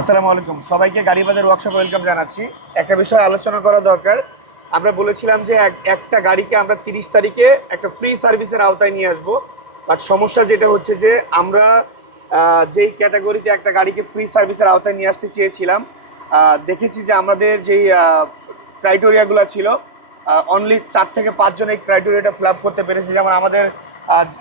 আসসালামু আলাইকুম, সবাইকে গাড়ি বাজার ওয়ার্কশপ ওয়েলকাম জানাচ্ছি। একটা বিষয় আলোচনা করা দরকার। আমরা বলেছিলাম যে একটা গাড়িকে আমরা 30 তারিখে একটা ফ্রি সার্ভিসের আওতায় নিয়ে আসব। বাট সমস্যা যেটা হচ্ছে যে আমরা যেই ক্যাটাগরিতে একটা গাড়িকে ফ্রি সার্ভিসের আওতায় নিয়ে আসতে চেয়েছিলাম, দেখেছি যে আমাদের যেই ক্রাইটেরিয়াগুলো ছিল, অনলি 4 থেকে 5 জন এই ক্রাইটেরিয়াটা ফিল আপ করতে পেরেছে। যেমন আমাদের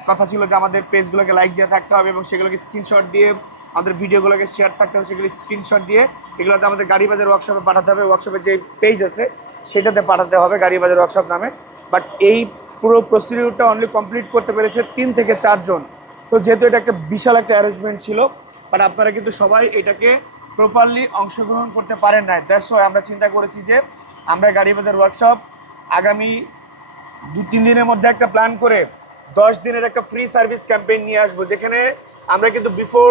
কথা ছিল যে আমাদের পেজগুলোকে লাইক দিয়ে থাকতে হবে এবং সেগুলোকে স্ক্রিনশট দিয়ে, আমাদের ভিডিওগুলোকে শেয়ার থাকতে হবে, সেগুলো স্ক্রিনশট দিয়ে এগুলোতে আমাদের গাড়ি বাজার ওয়ার্কশপে পাঠাতে হবে। ওয়ার্কশপের যে পেজ আছে সেটাতে পাঠাতে হবে গাড়ি বাজার ওয়ার্কশপ নামে। বাট এই পুরো প্রসিডিউরটা অনলি কমপ্লিট করতে পেরেছে 3 থেকে 4 জন। তো যেহেতু এটা একটা বিশাল একটা অ্যারেঞ্জমেন্ট ছিল, বাট আপনারা কিন্তু সবাই এটাকে প্রপারলি অংশগ্রহণ করতে পারেন না। দ্যাটস ওয়াই আমরা চিন্তা করেছি যে আমরা গাড়ি বাজার ওয়ার্কশপ আগামী 2-3 দিনের মধ্যে একটা প্ল্যান করে 10 দিনের একটা ফ্রি সার্ভিস ক্যাম্পেইন নিয়ে আসবো, যেখানে আমরা কিন্তু বিফোর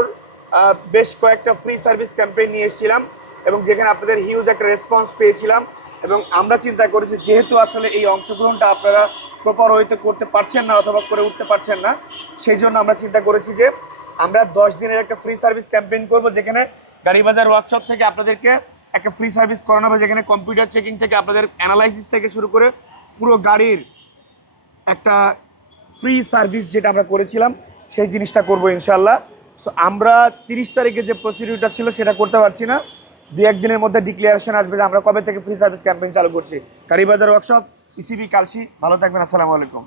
বেশ কয়েকটা ফ্রি সার্ভিস ক্যাম্পেইন নিয়ে এসেছিলাম এবং যেখানে আপনাদের হিউজ একটা রেসপন্স পেয়েছিলাম। এবং আমরা চিন্তা করেছি যেহেতু আসলে এই অংশগ্রহণটা আপনারা প্রপার হইতে করতে পারছেন না অথবা করে উঠতে পারছেন না, সেই জন্য আমরা চিন্তা করেছি যে আমরা 10 দিনের একটা ফ্রি সার্ভিস ক্যাম্পেইন করব, যেখানে গাড়ি বাজার ওয়ার্কশপ থেকে আপনাদেরকে একটা ফ্রি সার্ভিস করানো হবে, যেখানে কম্পিউটার চেকিং থেকে আপনাদের অ্যানালাইসিস থেকে শুরু করে পুরো গাড়ির একটা ফ্রি সার্ভিস যেটা আমরা করেছিলাম সেই জিনিসটা করবো ইনশাল্লাহ। সো আমরা 30 তারিখে যে প্রসিডিউরটা ছিল সেটা করতে পারছি না। 2-1 দিনের মধ্যে ডিক্লারেশন আসবে যে আমরা কবে থেকে ফ্রি সার্ভিস ক্যাম্পেইন চালু করছি। গাড়ি বাজার ওয়ার্কশপ, ইসিবি কালশি। ভালো থাকবেন, আসসালামু আলাইকুম।